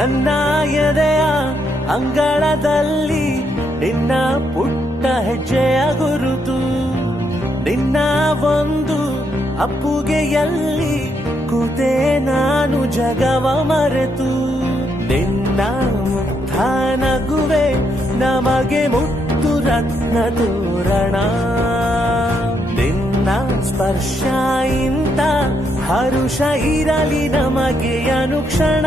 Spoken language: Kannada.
ನನ್ನ ಎದೆಯ ಅಂಗಳದಲ್ಲಿ ನಿನ್ನ ಪುಟ್ಟ ಹೆಜ್ಜೆಯ ಗುರುತು, ನಿನ್ನ ಒಂದು ಅಪ್ಪುಗೆಯಲ್ಲಿ ಕೂತೆ ನಾನು ಜಗವ ಮರೆತು. ನಿನ್ನ ಮುಗ್ಧ ನಗುವೆ ನಮಗೆ ಮುತ್ತು ರತ್ನ ತೋರಣ, ನಿನ್ನ ಸ್ಪರ್ಶ ಇಂತ ಹರುಷ ಇರಲಿ ನಮಗೆ ಅನುಕ್ಷಣ.